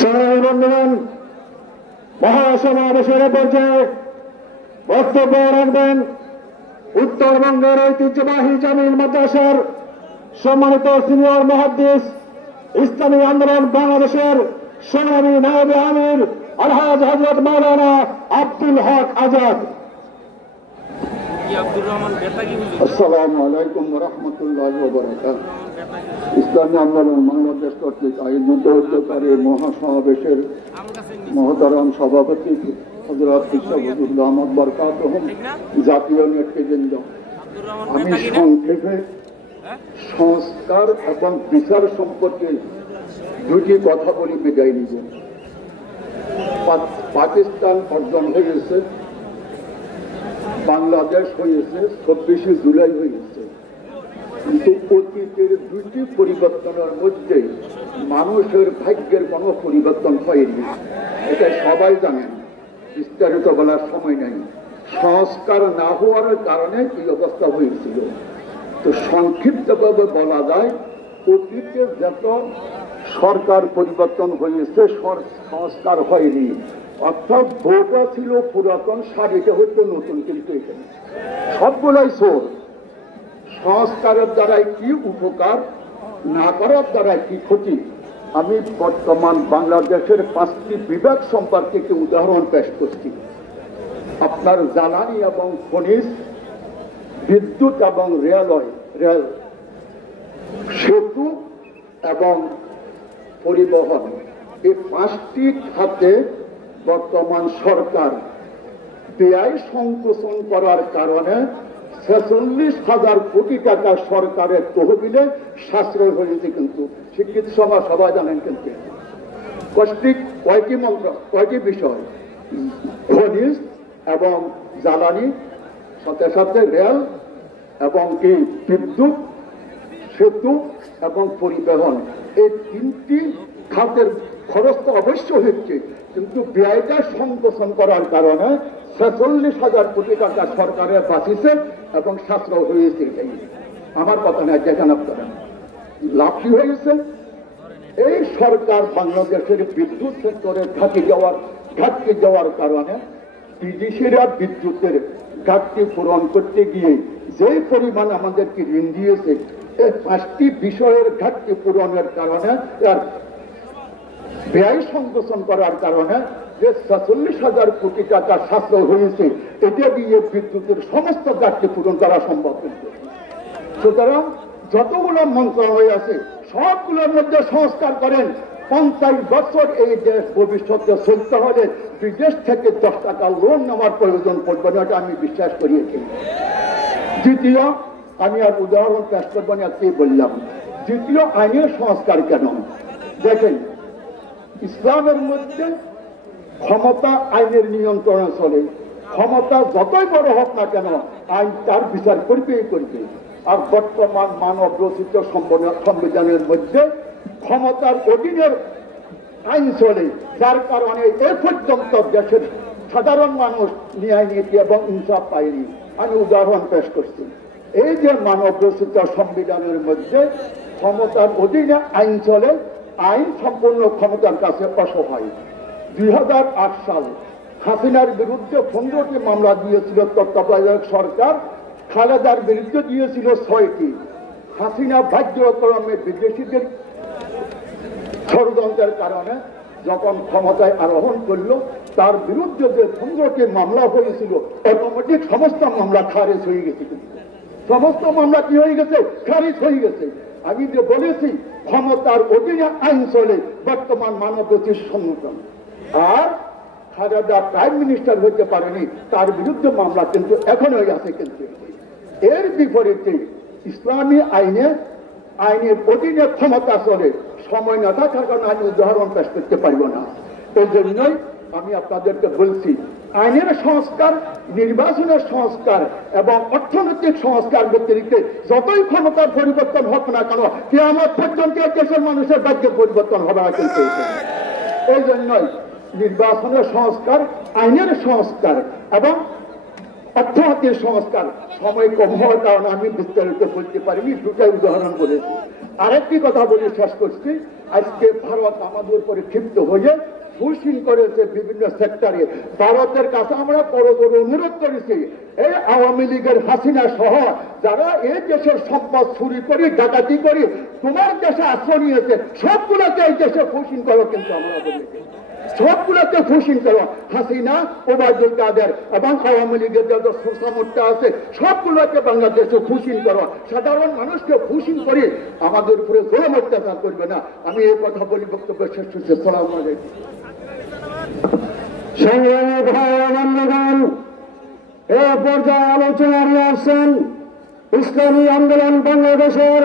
সংগ্রামী বন্ধুগণ, মহাসমাবেশের পর্যায়ে বক্তব্য রাখবেন উত্তরবঙ্গের ঐতিহ্যবাহী জামিল মাদ্রাসার সম্মানিত সিনিয়র মুহাদ্দিস, ইসলামী আন্দোলন বাংলাদেশের সংগ্রামী নায়েবে আমির আলহাজ হযরত মাওলানা আব্দুল হক আজাদ। আসসালামু আলাইকুম ওয়া রাহমাতুল্লাহি ওয়া বারাকাতুহু। ইসলামী আন্দোলন বাংলাদেশ কর্তৃক আয়োজিত হতে পারে মহাসমাবেশের মহতারাম সভাপতি হযরত ইসলামুল আহমদ বরকাতুহুম, জাতীয় নেতৃবৃন্দ, আমি সংক্ষেপে সংস্কার এবং বিচার সম্পর্কে দুটি কথা বলি বিদায় নিব। পাকিস্তান অর্জন হয়েছে, বাংলাদেশ হয়েছে, 26শে জুলাই হয়েছে, কিন্তু অতীতের দুটি পরিবর্তনের মধ্যে মানুষের ভাগ্যের কোনো পরিবর্তন হয়নি। এটা সবাই জানেন, বিস্তারিত বলার সময় নেই। সংস্কার না হওয়ার কারণে এই অবস্থা হয়েছিল। তো সংক্ষিপ্তভাবে বলা যায়, অতীতে যত সরকার পরিবর্তন হয়েছে সংস্কার হয়নি। অর্থাৎ বউটা ছিল পুরাতন, শাড়িটা হচ্ছে নতুন, কিন্তু এখানে সবগুলাই চোর। সংস্কারের দ্বারাই কি উপকার, না করার দ্বারাই কি ক্ষতি। আমি বর্তমান বাংলাদেশের 5টি বিভাগ সম্পর্কে একটি উদাহরণ পেশ করছি। আপনার জ্বালানি এবং খনিজ, বিদ্যুৎ এবং রেল, সেতু এবং পরিবহন, এই 5টি খাতে বর্তমান সরকার ব্যয় সংকোচন করার কারণে 46,000 কোটি টাকা সরকারের তহবিলে সাশ্রয় হয়েছে। কিন্তু শিক্ষিত সমাজ সবাই জানেন, কিন্তু কয়টি বিষয়, খনিজ এবং জ্বালানি, সাথে সাথে রেল এবং কি বিদ্যুৎ, সেতু এবং পরিবহন, এই 3টি খাতের খরচ তো অবশ্য হচ্ছে, কিন্তু ব্যয়টা সংকোচন করার কারণে 46,000 কোটি টাকা সরকারের বাঁচিছে এবং সাশ্রয় হয়েছে। আমার কথা না, দেখেন আপনারা লাভ কি হয়েছে। এই সরকার বাংলাদেশের বিদ্যুৎ সেক্টরে ঘাটতি যাওয়ার কারণে বিদেশিরা বিদ্যুতের ঘাটতি পূরণ করতে গিয়ে যে পরিমাণ আমাদেরকে ঋণ দিয়েছে, এই 5টি বিষয়ের ঘাটতি পূরণের কারণে আর ব্যয় সংকোচন করার কারণে যে 46,000 কোটি টাকা সাশ্রয় হয়েছে, এটা দিয়ে বিদ্যুতের সমস্ত ঘাটতি পূরণ করা সম্ভব। কিন্তু সুতরাং যতগুলো মন্ত্রণালয় আছে সবগুলোর মধ্যে সংস্কার করেন। 50 বছর এই দেশ ভবিষ্যতে চলতে হলে বিদেশ থেকে 10 টাকা লোন নেওয়ার প্রয়োজন পড়বে না, এটা আমি বিশ্বাস করিয়েছি। দ্বিতীয়, আমি আর উদাহরণ পেশ করবো না, কি বললাম। দ্বিতীয়, আইনের সংস্কার কেন? দেখেন, ইসলামের মধ্যে ক্ষমতা আইনের নিয়ন্ত্রণে চলে। ক্ষমতা যতই বড় হোক না কেন, আইন তার বিচার করবেই করবে। আর বর্তমান মানব রচিত সংবিধানের মধ্যে ক্ষমতার অধীনের আইন চলে, যার কারণে এ পর্যন্ত দেশের সাধারণ মানুষ ন্যায় নীতি এবং ইনসাফ পায়নি। আমি উদাহরণ পেশ করছি। এই যে মানব রচিত সংবিধানের মধ্যে ক্ষমতার অধীনে আইন চলে, আইন সম্পূর্ণ ক্ষমতার কাছে অসহায়। 2008 সাল হাসিনার বিরুদ্ধে 15টি মামলা দিয়েছিল তত্ত্বাবধায়ক সরকার, খালেদার বিরুদ্ধে দিয়েছিল 6টি। হাসিনা ভাগ্যক্রমে বিদেশিদের ষড়যন্ত্রের কারণে যখন ক্ষমতায় আরোহণ করল, তার বিরুদ্ধে যে 15টি মামলা হয়েছিল, অটোমেটিক সমস্ত মামলা খারিজ হয়ে গেছে। সমস্ত মামলা কি হয়ে গেছে? খারিজ হয়ে গেছে। আমি যে বলেছি, ক্ষমতার অধীনে আইন চলে, বর্তমান মানবতার সংগঠন। আর খালেদা প্রাইম মিনিস্টার হতে পারেনি, তার বিরুদ্ধে মামলা কিন্তু এখনো আছে। কিন্তু এর বিপরীতে ইসলামী আইনের অধীনে ক্ষমতা চলে। সময় না থাকার কারণে আমি উদাহরণ পেশ করতে পারব না। এই জন্যই আমি আপনাদেরকে বলছি, আইনের সংস্কার, নির্বাচনের সংস্কার এবং অর্থনৈতিক সংস্কার ব্যতিরিক্ত যতই ক্ষমতার পরিবর্তন হোক না কেন, কিয়ামত পর্যন্ত দেশের মানুষের ভাগ্যের পরিবর্তন হবে না। কিন্তু এই জন্যই নির্বাচনের সংস্কার, আইনের সংস্কার এবং অর্থনৈতিক সংস্কার, সময় কম হওয়ার কারণে আমি বিস্তারিত বলতে পারিনি, দুটাই উদাহরণ বলেছি। আরেকটি কথা বলে শেষ করছি, আজকে ভারত আমাদের উপরে ক্ষিপ্ত হয়ে ফুলসিন করেছে বিভিন্ন সেক্টরে। ভারতের কাছে আমরা বড় বড় অনুরোধ করেছি, এই আওয়ামী লীগের হাসিনা সহ যারা এই দেশের সম্পদ চুরি করে ডাকাতি করে তোমার দেশে আশ্রয় নিয়েছে সবগুলোকে এই দেশে ফুলসিন করো। কিন্তু আমরা বলেছি সবগুলোকে ফুলসিন করো। হাসিনা, ওবায়দুল কাদের এবং আওয়ামী লীগের যত সামর্থ্য আছে সবগুলোকে বাংলাদেশে ফুলসিন করো। সাধারণ মানুষকে ফুলসিন করে আমাদের উপরে জুলুম অত্যাচার করবে না। আমি এই কথা বলি বক্তব্য শেষ করছি। আসসালামু আলাইকুম। সংগ্রামী ভাই বন্ধুগণ, এ পর্যায়ে আলোচনা নিয়ে আসছেন ইসলামী আন্দোলন বাংলাদেশের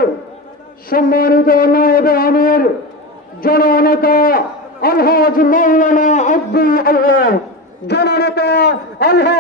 সম্মানিত নায়েব আমির জননেতা আলহাজ মৌলানা আব্দুল আল্লাহ, জননেতা আলহাজ